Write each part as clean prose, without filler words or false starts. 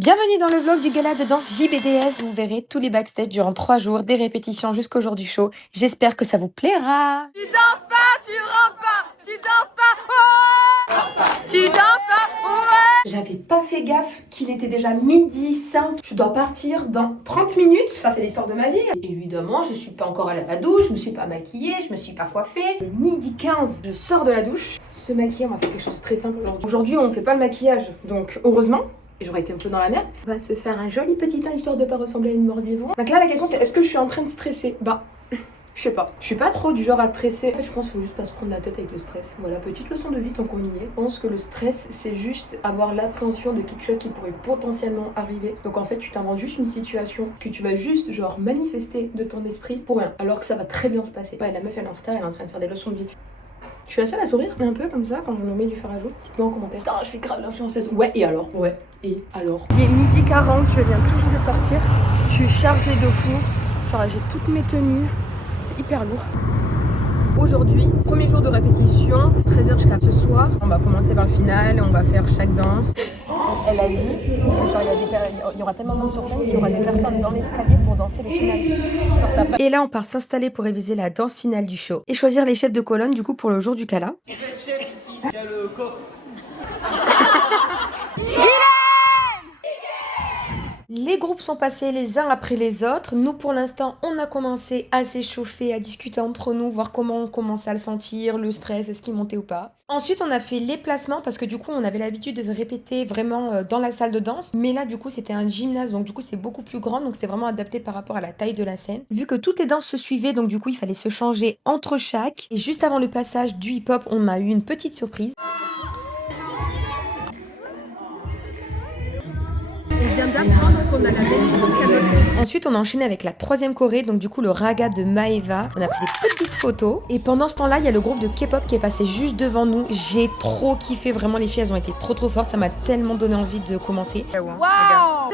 Bienvenue dans le vlog du gala de danse JBDS. Vous verrez tous les backstage durant 3 jours, des répétitions jusqu'au jour du show. J'espère que ça vous plaira. Tu danses pas, tu rentres pas, tu danses pas, ouais. Tu danses pas, ouais. J'avais pas fait gaffe qu'il était déjà midi 5. Je dois partir dans 30 minutes. Ça, c'est l'histoire de ma vie. Évidemment, je suis pas encore allée à la douche, je me suis pas maquillée, je me suis pas coiffée. Midi 15, je sors de la douche. Se maquiller, on va faire quelque chose de très simple aujourd'hui. Aujourd'hui, on fait pas le maquillage, donc heureusement. J'aurais été un peu dans la merde. On va se faire un joli petit teint histoire de pas ressembler à une mort-vivant. Donc là, la question c'est est-ce que je suis en train de stresser? Bah, je sais pas. Je suis pas trop du genre à stresser. En fait, je pense qu'il faut juste pas se prendre la tête avec le stress. Voilà, petite leçon de vie tant qu'on y est. Je pense que le stress, c'est juste avoir l'appréhension de quelque chose qui pourrait potentiellement arriver. Donc en fait, tu t'inventes juste une situation que tu vas juste genre manifester de ton esprit pour rien. Alors que ça va très bien se passer. Ouais, la meuf elle est en retard, elle est en train de faire des leçons de vie. Je suis la seule à sourire, un peu comme ça, quand je me mets du fer à jour. Dites-moi en commentaire. Putain, je fais grave l'influenceuse. Ouais, et alors? Ouais, et alors? Il est midi 40, je viens tout juste de sortir. Je suis chargée de fou. Genre, j'ai toutes mes tenues. C'est hyper lourd. Aujourd'hui, premier jour de répétition, 13h jusqu'à ce soir. On va commencer par le final, on va faire chaque danse. Elle a dit, genre, il y aura tellement de monde sur scène qu'il y aura des personnes dans l'escalier pour danser le final. Et là, on part s'installer pour réviser la danse finale du show et choisir les chefs de colonne du coup pour le jour du gala. Vous êtes chef ici, il y a le coffre. Les groupes sont passés les uns après les autres. Nous, pour l'instant, on a commencé à s'échauffer, à discuter entre nous, voir comment on commençait à le sentir, le stress, est-ce qu'il montait ou pas. Ensuite, on a fait les placements parce que du coup, on avait l'habitude de répéter vraiment dans la salle de danse. Mais là, du coup, c'était un gymnase, donc du coup, c'est beaucoup plus grand, donc c'était vraiment adapté par rapport à la taille de la scène. Vu que toutes les danses se suivaient, donc du coup, il fallait se changer entre chaque. Et juste avant le passage du hip-hop, on a eu une petite surprise. On vient d'apprendre qu'on a la même musique à notre... Ensuite, on a enchaîné avec la troisième choré, donc du coup le raga de Maeva. On a pris des petites photos. Et pendant ce temps-là, il y a le groupe de K-pop qui est passé juste devant nous. J'ai trop kiffé, vraiment les filles, elles ont été trop fortes. Ça m'a tellement donné envie de commencer. Waouh!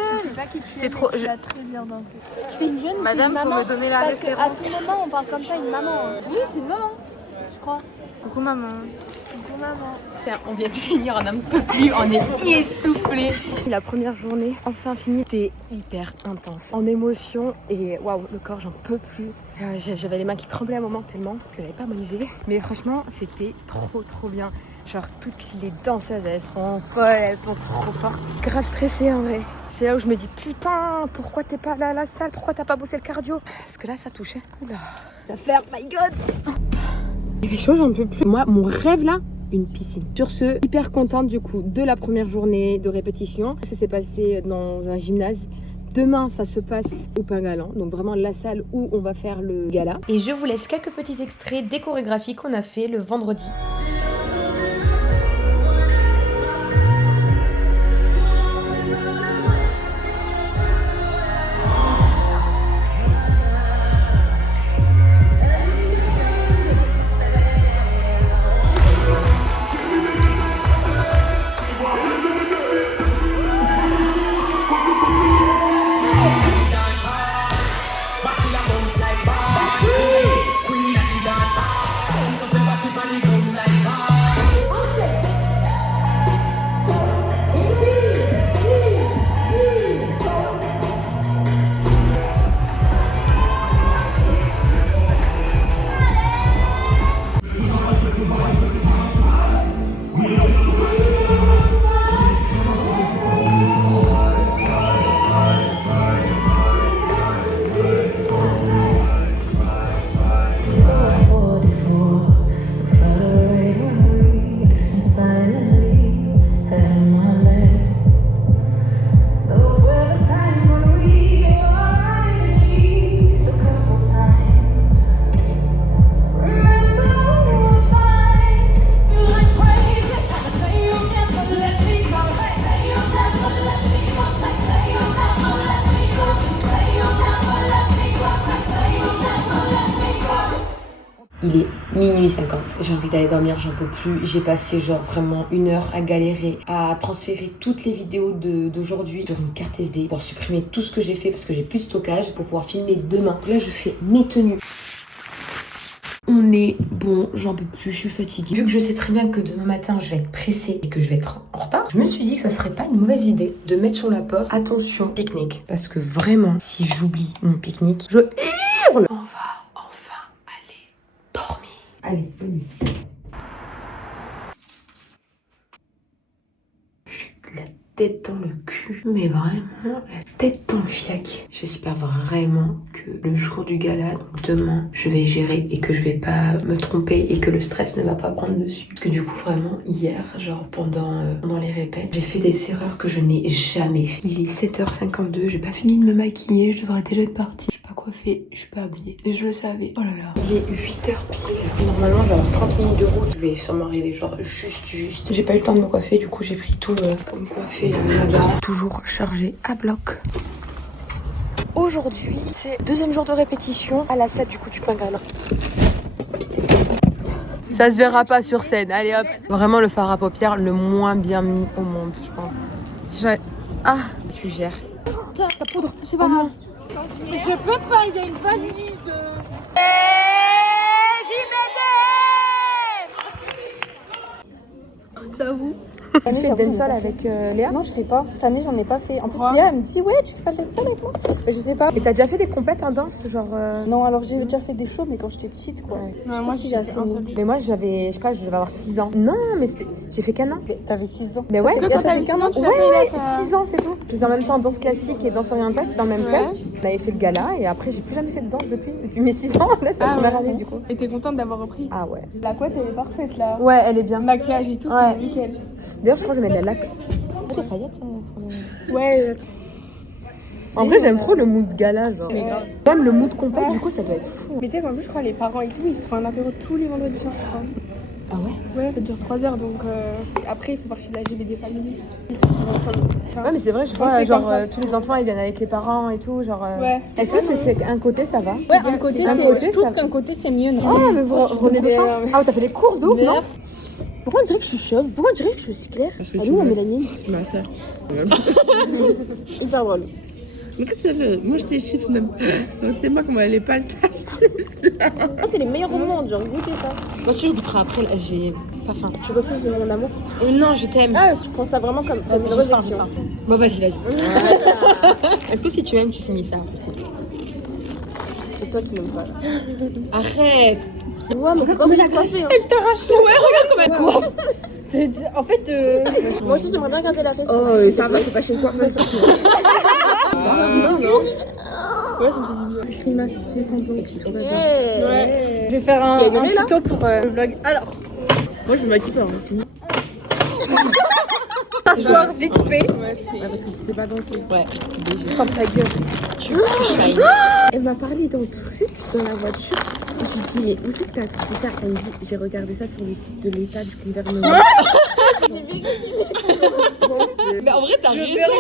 C'est trop. Tu as très bien dansé. C'est une jeune. Madame, c'est une faut maman, me donner la parce référence. qu'à tout moment, on parle comme ça à une maman. Oui, c'est une maman, je crois. Coucou maman. Coucou maman. On vient de finir, on n'en peut plus, on est essoufflé. La première journée, enfin finie, c'était hyper intense. En émotion et waouh, le corps, j'en peux plus. J'avais les mains qui tremblaient à un moment tellement que j'avais pas mangé. Mais franchement, c'était trop bien. Genre, toutes les danseuses, elles sont folles, elles sont trop fortes. Grave stressée en vrai. C'est là où je me dis, putain, pourquoi t'es pas là à la salle? Pourquoi t'as pas bossé le cardio? Parce que là, ça touchait. Oula, ça fait, my god. Il fait chaud, j'en peux plus. Moi, mon rêve là, une piscine. Sur ce, hyper contente du coup de la première journée de répétition. Ça s'est passé dans un gymnase. Demain, ça se passe au Pain-Galant, donc vraiment la salle où on va faire le gala. Et je vous laisse quelques petits extraits des chorégraphies qu'on a fait le vendredi. Il est minuit 50. J'ai envie d'aller dormir, j'en peux plus. J'ai passé genre vraiment 1 heure à galérer, à transférer toutes les vidéos d'aujourd'hui sur une carte SD pour supprimer tout ce que j'ai fait parce que j'ai plus de stockage pour pouvoir filmer demain. Là, je fais mes tenues. On est bon, j'en peux plus, je suis fatiguée. Vu que je sais très bien que demain matin je vais être pressée et que je vais être en retard, je me suis dit que ça serait pas une mauvaise idée de mettre sur la porte attention pique-nique. Parce que vraiment, si j'oublie mon pique-nique, je hurle. On va enfin aller dormir. Allez, bonne nuit. La tête dans le cul, mais vraiment la tête dans le fiac. J'espère vraiment que le jour du gala, donc demain, je vais gérer et que je vais pas me tromper et que le stress ne va pas prendre dessus. Parce que du coup, vraiment, hier, genre pendant les répètes, j'ai fait des erreurs que je n'ai jamais fait. Il est 7h52, j'ai pas fini de me maquiller, je devrais déjà être partie. Je suis pas coiffée, je suis pas habillée. Et je le savais. Oh là là. Il est 8h pile. Normalement, je vais avoir 30 minutes de route. Je vais sûrement arriver genre juste. J'ai pas eu le temps de me coiffer, du coup, j'ai pris tout pour me coiffer là-bas. Toujours chargé à bloc. Aujourd'hui, c'est deuxième jour de répétition à la 7 du coup du Pingal. Ça se verra pas sur scène, allez hop. Vraiment le fard à paupières le moins bien mis au monde, je pense. Ah, tu gères. Ta poudre, c'est pas mal. Je peux pas, il y a une valise. J'avoue. Tu fais le dancehall avec Léa? Non, je fais pas. Cette année, j'en ai pas fait. En plus, Léa, elle me dit, ouais, tu fais pas le dancehall avec moi? Mais je sais pas. Et t'as déjà fait des compètes en danse, genre Non, alors j'ai déjà fait des shows, mais quand j'étais petite, quoi. Ouais, moi, si j'ai assez mis. Mais moi j'avais, je sais pas, je devais avoir 6 ans. Non, mais j'ai fait qu'un an. T'avais 6 ans. Mais ouais, Que quand t'avais 6 ans, tu l'as ouais, fait 6 ans c'est tout. Je faisais en même temps danse classique et danse orientale, c'est dans le même club. On avait fait le gala et après j'ai plus jamais fait de danse depuis mes 6 ans. Là c'est la première année du coup. Et t'es contente d'avoir repris? Ah ouais. La couette elle est parfaite là. Ouais, elle est bien. Maquillage et tout, Ouais. c'est nickel. D'ailleurs je crois que je vais mettre de la laque. Ouais. En vrai j'aime trop le mood gala genre. Même le mood compète du coup ça doit être fou. Mais tu sais qu'en plus, je crois les parents et tout, ils font un apéro tous les vendredis soirs, je crois. Ah ouais? Ouais, ça dure 3 heures donc après, il faut partir de la GBD Family. Ils sont tous ensemble. Ouais mais c'est vrai, je On vois fait genre comme ça. tous les enfants ils viennent avec les parents et tout genre. Ouais. Est-ce que c'est un côté ça va? Ouais, un côté, Un c'est. côté, Je trouve ça- qu'un côté, c'est mieux, non? Ah mais vous revenez de chambre? Ah ouais t'as fait les courses d'où non? Pourquoi on dirait que je suis chauve? Pourquoi on dirait que je suis claire? Ah oui, la mélanine. Ma soeur. Hyper drôle. Mais qu'est-ce que ça fait? Moi, j'étais chiffre même. Donc, c'est moi comment elle est pas le tâche. C'est les meilleurs au monde, genre goûtez ça. Moi aussi je goûterai après, là, j'ai pas faim. Tu refuses de mon amour? Non je t'aime. Ah, je prends ça vraiment comme une Je sens, je rejection. sens. Bon vas-y. Est-ce que si tu aimes tu finis ça? C'est toi qui m'aimes pas. Arrête. Ouais, mais c'est pas moi qui coiffée. Hein. En fait, Moi aussi, j'aimerais bien garder la reste. Oh ça va, t'es pas chez le coiffeur. ouais, ça me fait du bien. Grimace, fait semblant. Ouais. Je vais faire un tuto pour le vlog. Alors, Moi, je me maquille pas. soir vite fait. Ouais, parce que tu sais pas danser. Ouais. Ferme ta gueule. Elle m'a parlé d'un truc dans la voiture. Je me suis dit, mais où c'est que t'as sorti ça? Elle me dit, j'ai regardé ça sur le site de l'État du gouvernement. Mais en vrai t'as raison.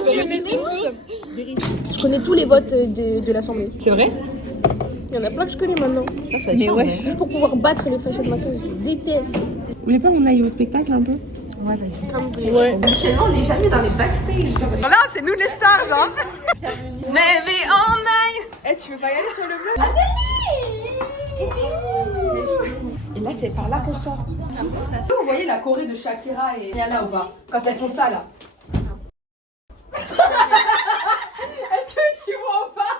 Je connais tous les votes de l'Assemblée. C'est vrai? Il y en a plein que je connais maintenant. Ça mais ouais. Juste pour pouvoir battre les fashion matos, je déteste. Vous voulez pas qu'on aille au spectacle un peu? Ouais vas-y. Comme vous voulez. Habituellement, on n'est jamais dans les backstage. Là c'est nous les stars genre. Maybe all night. Eh, tu veux pas y aller sur le vlog? Et là, c'est par là qu'on sort. Est-ce que vous voyez la Corée de Shakira et Rihanna ou pas? Quand elles font ça là. Est-ce que tu vois ou pas?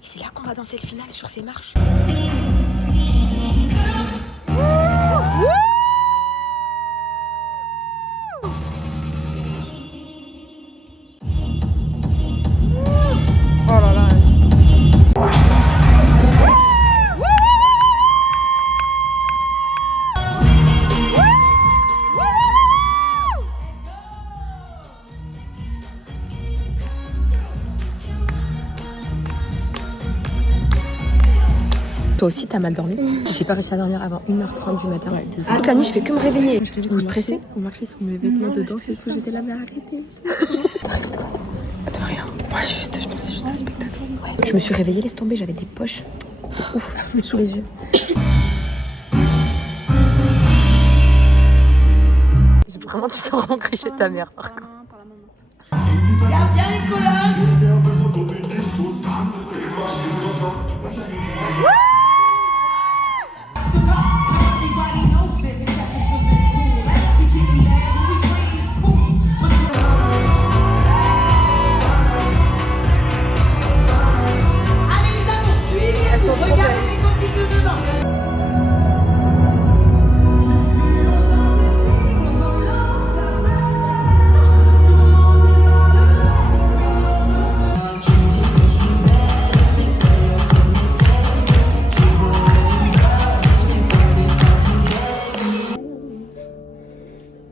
C'est là qu'on va danser le final sur ces marches. Oh là là. Toi aussi, t'as mal dormi? J'ai pas réussi à dormir avant 1h30 du matin. Toute la nuit, je fais que me réveiller. Vous stressez? On marchait sur mes vêtements de danse et tout. J'étais là, mais arrêtez. De rien. Moi, je pensais juste à un spectacle. Ouais. Je me suis réveillée, laisse tomber, j'avais des poches. Ouf, sous les yeux. Vraiment, tu sens rentrer chez ta mère, par contre.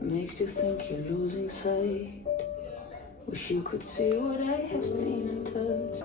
Makes you think you're losing sight. Wish you could see what I have seen and touched.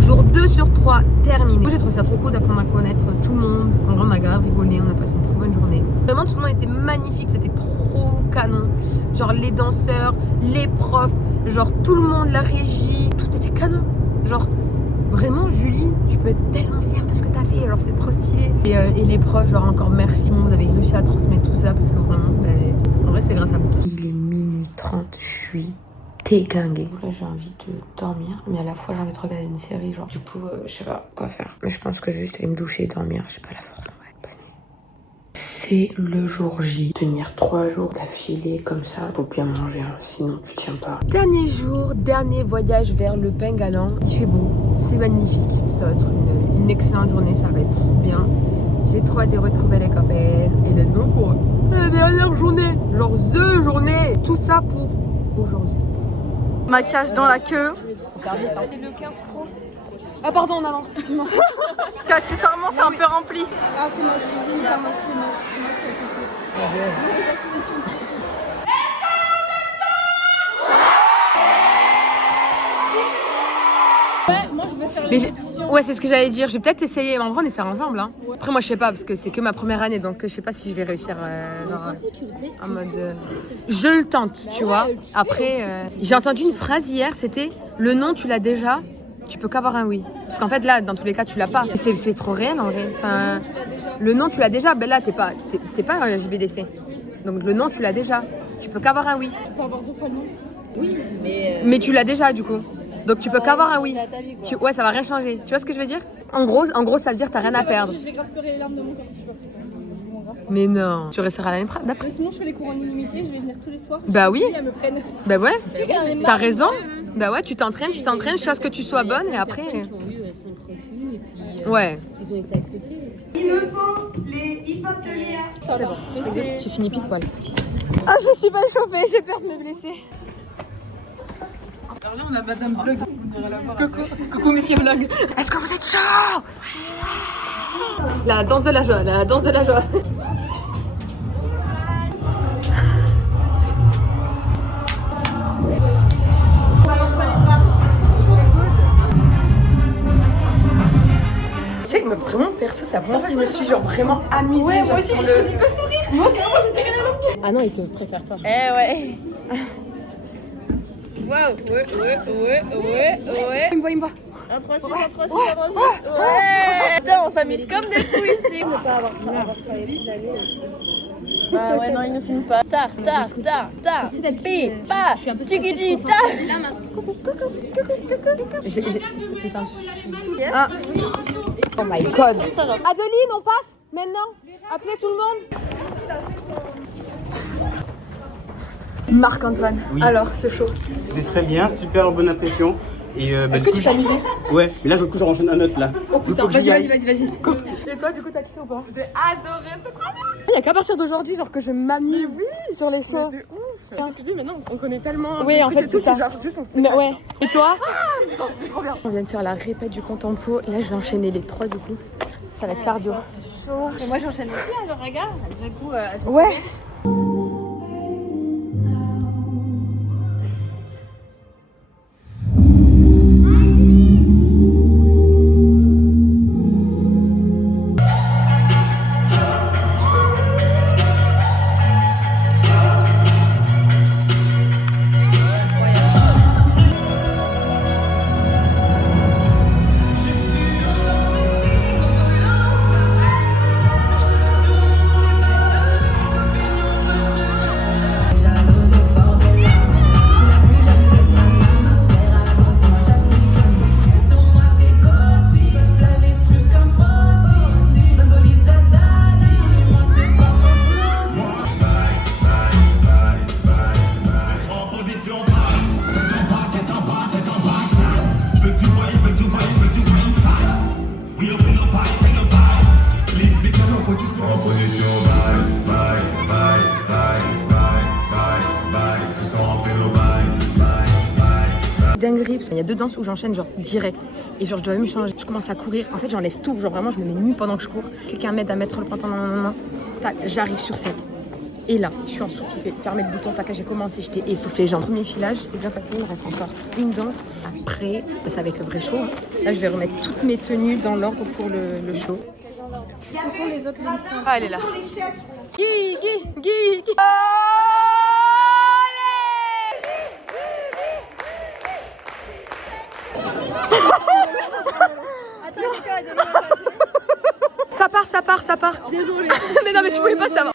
Jour 2 sur 3 terminé. J'ai trouvé ça trop cool d'apprendre à connaître tout le monde. En vrai, on a grave rigolé, on a passé une trop bonne journée. Vraiment, tout le monde était magnifique, c'était trop canon. Genre les danseurs, les profs, genre tout le monde, la régie, tout était canon. Genre vraiment, Julie, tu peux être tellement fière de ce que t'as fait, genre c'est trop stylé. Et les profs, genre encore merci, vous avez réussi à transmettre tout ça parce que vraiment, en vrai, c'est grâce à vous tous. Il est minuit 30, je suis déglinguée. Là, j'ai envie de dormir, mais à la fois, j'ai envie de regarder une série, genre. Du coup, je sais pas quoi faire. Mais je pense que juste aller me doucher et dormir, j'ai pas la force. Ouais, bonne nuit. C'est le jour J. Tenir 3 jours d'affilée comme ça, faut bien manger, hein, sinon tu tiens pas. Dernier jour, dernier voyage vers le Pengalan. Il fait beau, c'est magnifique. Ça va être une excellente journée, ça va être trop bien. J'ai trop hâte de retrouver les copains. Et let's go pour la dernière journée. Genre the journée. Tout ça pour aujourd'hui. Maquillage dans la queue. Et le 15 Pro. Ah pardon, on avance. Accessoirement, c'est un peu rempli. Ah, c'est moche, c'est pas moche, c'est moche, c'est moche qu'elle fait. Ouais, moi je vais faire les répétitions. Ouais, c'est ce que j'allais dire. Je vais peut-être essayer. Mais en vrai, on essaie ensemble. Hein. Après, moi, je sais pas parce que c'est que ma première année, donc je sais pas si je vais réussir. En mode, je le tente, tu vois. Après, j'ai entendu une phrase hier. C'était le non, tu l'as déjà. Tu peux qu'avoir un oui. Parce qu'en fait, là, dans tous les cas, tu l'as pas. C'est trop réel en vrai. Enfin, le non, tu l'as déjà. Ben là, t'es pas JBDC. Donc le non, tu l'as déjà. Tu peux qu'avoir un oui. Tu peux avoir 2 fois le nom. Oui, mais. Mais tu l'as déjà du coup. Donc tu peux qu'avoir un oui. Ouais, ça va rien changer. Tu vois ce que je veux dire ? En gros, ça veut dire que t'as rien à perdre. Je vais grave pleurer les larmes de mon cœur si je vois ça. Mais non. Tu resteras l'année d'après. Sinon, je fais les cours en illimité, je vais venir tous les soirs. Bah oui. Elles me prennent. Bah ouais. T'as raison. Bah ouais, tu t'entraînes jusqu'à ce que tu sois bonne et après. Ouais. Ils ont été acceptés. Il me faut les hip-hop de Léa. C'est bon. Tu finis pile poil. Ah, je suis pas chauffée, j'ai peur de me blesser. Alors là, on a Madame Vlog. Vous irez la voir. Coucou Monsieur Vlog. Est-ce que vous êtes chaud ? La danse de la joie, la danse de la joie. Tu sais que vraiment perso, c'est la première fois que je me suis genre vraiment amusée. Ouais, moi aussi, je faisais que sourire. Moi aussi, j'étais rien. Ah non, ils te préfèrent toi. Eh ouais. Waouh, ouais. Il me voit. 1, 3, 6, 1, 3, 6, 1, 3, 6. Ouais. Putain, on s'amuse comme des fous ici. Ne pas avoir travaillé toute l'année. Ah ouais, non, ils nous filment pas. Star. Pi, pa, tchikiti, ta. Putain, ah. Oh my god. Adeline, on passe maintenant. Appelez tout le monde. Marc-Antoine, Oui. Alors, c'est chaud. C'était très bien, super bonne impression. Est-ce que tu t'es amusé ? Ouais, mais là je toujours enchaîne un autre là. Oh putain, Faut que j'y aille. vas-y. Et toi, du coup, t'as kiffé ou pas ? J'ai adoré, c'était trop bien. Il n'y a qu'à partir d'aujourd'hui, genre que je m'amuse sur les shows. C'est ce que je dis, mais non, on connaît tellement. Oui, en fait, c'est ça. Genre, juste on se Mais ouais. Et toi ? c'est trop bien. On vient de faire la répète du contempo. Là, je vais enchaîner les 3 du coup. Ça va être cardio. Et moi j'enchaîne aussi, alors regarde. Du coup, Ouais. dinguerie. Parce qu'il y a 2 danses où j'enchaîne genre direct. Et genre je dois même changer. Je commence à courir. En fait j'enlève tout. Genre vraiment je me mets nue pendant que je cours. Quelqu'un m'aide à mettre le pantalon. Tac, j'arrive sur scène. Et là, je suis en soutif, fermé le bouton, tac, j'ai commencé, j'étais essoufflée. Genre, premier filage, c'est bien passé, il me reste encore une danse. Après, bah, ça va être le vrai show. Hein. Là, je vais remettre toutes mes tenues dans l'ordre pour le show. Où sont les autres lycéens? Ah, elle est là. Guy. Ça part. Désolée. Mais non, mais tu pouvais pas savoir.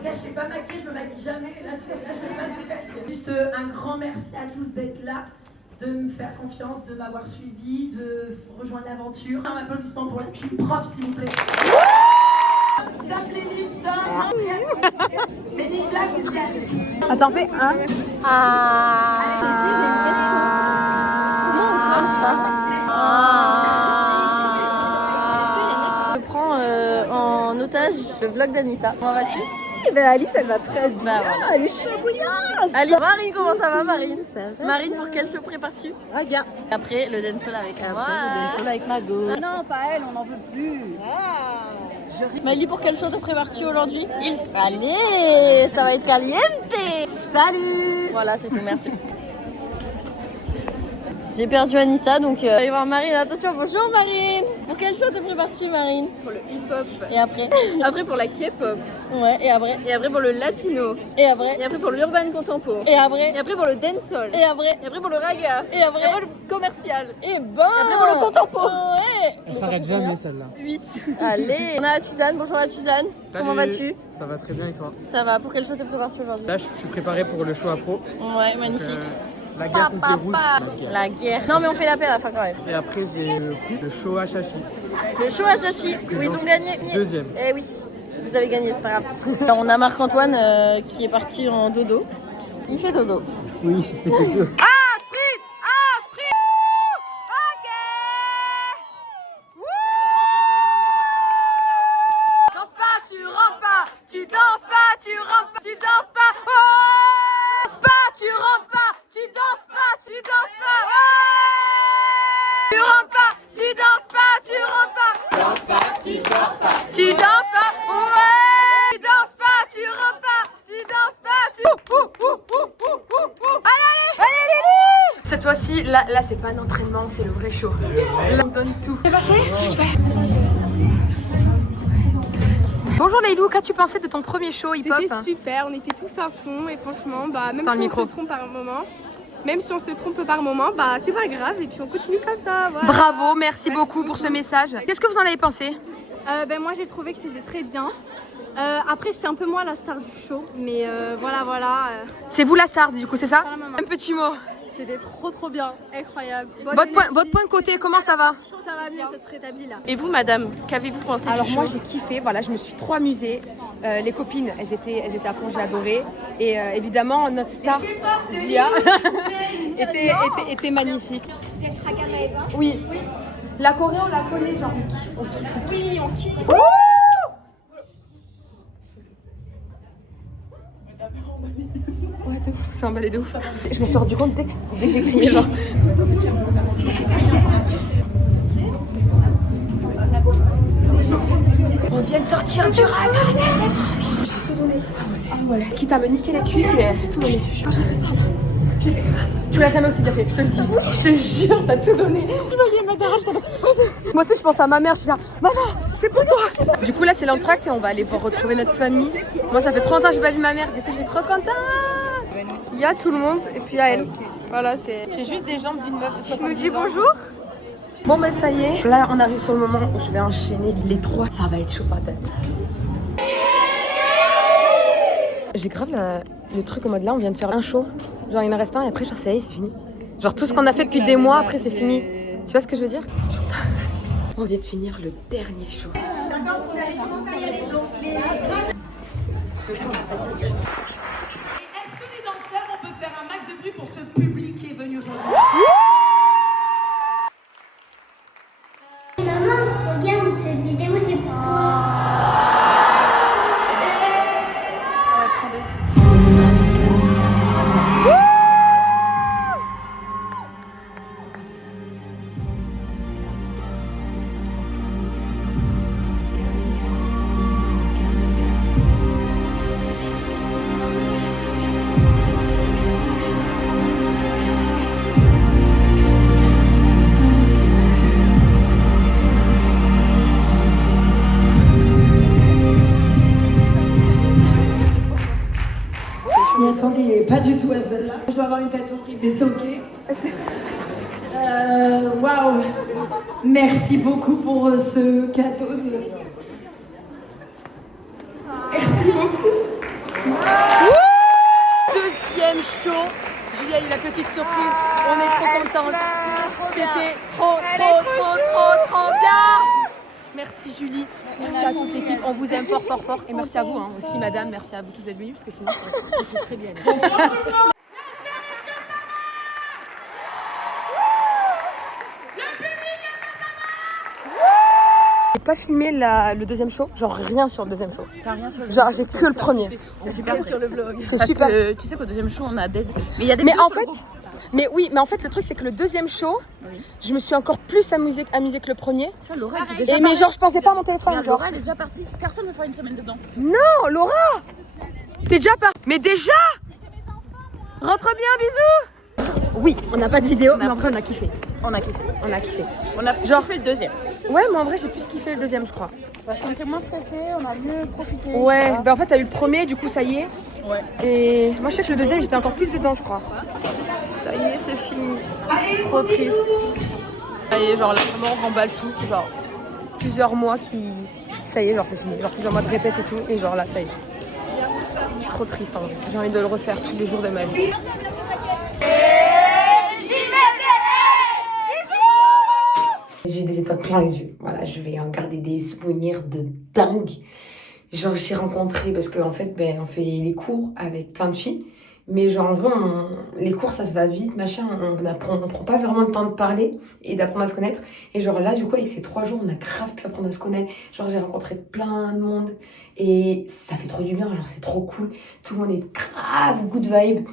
Je ne suis pas maquillée, je me maquille jamais. Là, je vais pas tout casser. Juste un grand merci à tous d'être là, de me faire confiance, de m'avoir suivi, de rejoindre l'aventure. Un applaudissement pour la team prof, s'il vous plaît. Stop les livres, stop. Mais des blagues, Lucas. Attends, fais un. Je prends en otage le vlog d'Anissa. Comment vas-tu? Ben Alice, elle va très bien. Bah voilà. Elle est chabouillante. Alice, Marine, comment ça va Marine? Ça va. Marine, pour quel show prépares-tu? Regarde. Après, le dancehall avec moi. Le dancehall avec Mago. Non, pas elle, on n'en veut plus. Mali, pour quel show te prépares-tu aujourd'hui? Allez, ça va être caliente. Salut. Voilà, c'est tout, merci. J'ai perdu Anissa, donc allez voir Marine. Attention, bonjour Marine. Pour quel show te prépares-tu Marine? Pour le hip-hop. Et après? Après pour la K-pop. Ouais, et après? Et après pour le latino. Et après? Et après pour l'urban contempo. Et après? Et après pour le dancehall. Et après? Et après pour le raga. Et après? Et après le commercial. Et bon! Et après pour le contempo. Ouais! Elle s'arrête jamais celle-là. 8. Allez! On a Suzanne, bonjour à Suzanne. Comment vas-tu? Ça va très bien et toi? Ça va, pour quel show te prépares-tu aujourd'hui? Là je suis préparé pour le show afro. Ouais, magnifique. La guerre contre les rouges. La guerre. Non mais on fait la paix à la fin quand même. Et après j'ai le show à Chachi. Le show à Chachi, où ils ont gagné. Deuxième. Eh oui, vous avez gagné, c'est pas grave. Alors on a Marc-Antoine qui est parti en dodo. Il fait dodo. Oui, j'ai fait dodo. Cette fois-ci, là c'est pas un entraînement, c'est le vrai show. Là, on donne tout. C'est passé? Bonjour Leïlou, qu'as-tu pensé de ton premier show hip-hop? C'était super, on était tous à fond et franchement, bah, même Dans si le on micro. se trompe par moment, bah, c'est pas grave et puis on continue comme ça. Voilà. Bravo, merci beaucoup pour ce message. Qu'est-ce que vous en avez pensé? Ben, moi j'ai trouvé que c'était très bien. Après c'était un peu moi la star du show, mais voilà. C'est vous la star du coup, c'est ça? Pas la maman. Un petit mot. C'était trop bien, incroyable. Votre point de côté, comment ça va? Ça va mieux, ça se rétablit là. Et vous madame, qu'avez-vous pensé Alors du show? moi j'ai kiffé, voilà, je me suis trop amusée. Les copines, elles étaient à fond, j'ai adoré. Et évidemment notre star Zia était magnifique. Oui. La Corée on la connaît, genre on kiffe. Oui, on kiffe. Ouais, de ouf, c'est emballé de ouf. Je me suis rendu compte dès que j'ai crié genre. On vient de sortir du raga. J'ai tout donné. Ah ouais. Quitte à me niquer la cuisse, mais j'ai tout donné. J'ai fait ça. J'ai fait. Tu l'as jamais aussi bien fait, je te le dis. Je te jure, t'as tout donné. Je voyais ma darage. Moi aussi, je pense à ma mère. Je dis, maman, c'est pour toi. Du coup, là, c'est l'entracte et on va aller retrouver notre famille. Moi, ça fait 30 ans que j'ai pas vu ma mère. Du coup, j'ai trop contente. Il y a tout le monde et puis il y a elle. Voilà, c'est. J'ai juste des jambes d'une meuf de 70 ans. Je nous dis bonjour. Bon, ben ça y est. Là, on arrive sur le moment où je vais enchaîner les 3. Ça va être chaud patate. J'ai grave le truc en mode là, on vient de faire un show. Genre, il en reste un et après, genre, ça y est, c'est fini. Genre, tout ce qu'on a fait depuis des mois, après, c'est fini. Tu vois ce que je veux dire? On vient de finir le dernier show. D'accord, vous allez commencer à y aller. Donc, les... Est-ce que les danseurs, on peut faire un max de bruit pour ce public qui est venu aujourd'hui? Maman, regarde, cette vidéo, c'est pour toi. pas du tout à celle-là. Je dois avoir une tête horrible, mais c'est ok. Waouh. Merci beaucoup pour ce cadeau de... Merci beaucoup. Deuxième show. Julie a eu la petite surprise. On est trop contente. C'était trop bien. Merci Julie. Merci à toute l'équipe. On vous aime fort. Et merci à vous aussi, madame. Merci à vous tous d'être venus parce que sinon, c'est très bien. J'ai pas filmé le deuxième show, genre rien sur le deuxième show. Genre j'ai que le premier. C'est super sur le vlog. C'est super. Tu sais qu'au deuxième show on a Dead. Mais il y a des en fait, mais en fait le truc c'est que le deuxième show, je me suis encore plus amusée que le premier. Laura, et mais genre je pensais pas à mon téléphone. Genre. Laura elle est déjà partie. Personne ne fera une semaine de danse. Non, Laura, t'es déjà partie. Mais déjà. Rentre bien, bisous. Oui, on n'a pas de vidéo, mais en vrai on a kiffé. On a fait le deuxième. Ouais, mais en vrai j'ai plus kiffé le deuxième je crois. Parce qu'on était moins stressé, on a mieux profité. Ouais, bah en fait t'as eu le premier, du coup ça y est. Ouais. Et moi je sais que le deuxième j'étais encore plus dedans je crois. Ça y est, c'est fini. Je suis trop triste. Ça y est, genre là vraiment on remballe tout. Genre plusieurs mois qui... Ça y est, genre c'est fini. Genre plusieurs mois de répète et tout. Et genre là ça y est. Je suis trop triste en vrai. J'ai envie de le refaire tous les jours de ma vie. J'ai des étoiles plein les yeux. Voilà, je vais en garder des souvenirs de dingue. Genre, j'ai rencontré, parce qu'en fait, on fait les cours avec plein de filles. Mais genre, en vrai, les cours, ça se va vite, machin. On prend pas vraiment le temps de parler et d'apprendre à se connaître. Et genre là, du coup, avec ces 3 jours, on a grave pu apprendre à se connaître. Genre, j'ai rencontré plein de monde. Et ça fait trop du bien. Genre, c'est trop cool. Tout le monde est grave good vibe.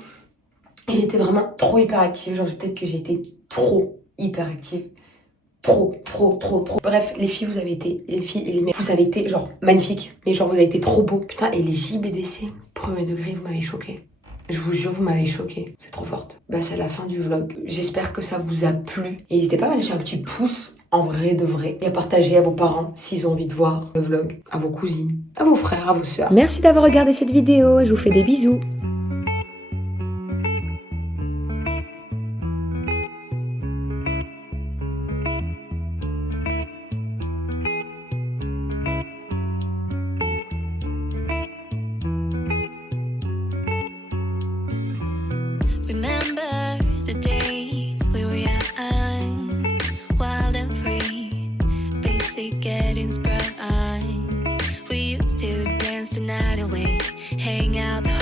Et j'étais vraiment trop hyperactive. Genre, peut-être que j'ai été trop hyperactive. Trop. Bref, les filles, vous avez été, les filles et les mecs, vous avez été genre magnifiques. Mais genre, vous avez été trop beaux. Putain, et les JBDC, premier degré, vous m'avez choqué. Je vous jure, vous m'avez choqué. C'est trop forte. Bah, c'est la fin du vlog. J'espère que ça vous a plu. Et n'hésitez pas à lâcher un petit pouce en vrai de vrai. Et à partager à vos parents s'ils ont envie de voir le vlog. À vos cousines, à vos frères, à vos sœurs. Merci d'avoir regardé cette vidéo. Je vous fais des bisous. Getting sprung. We used to dance the night away, hang out the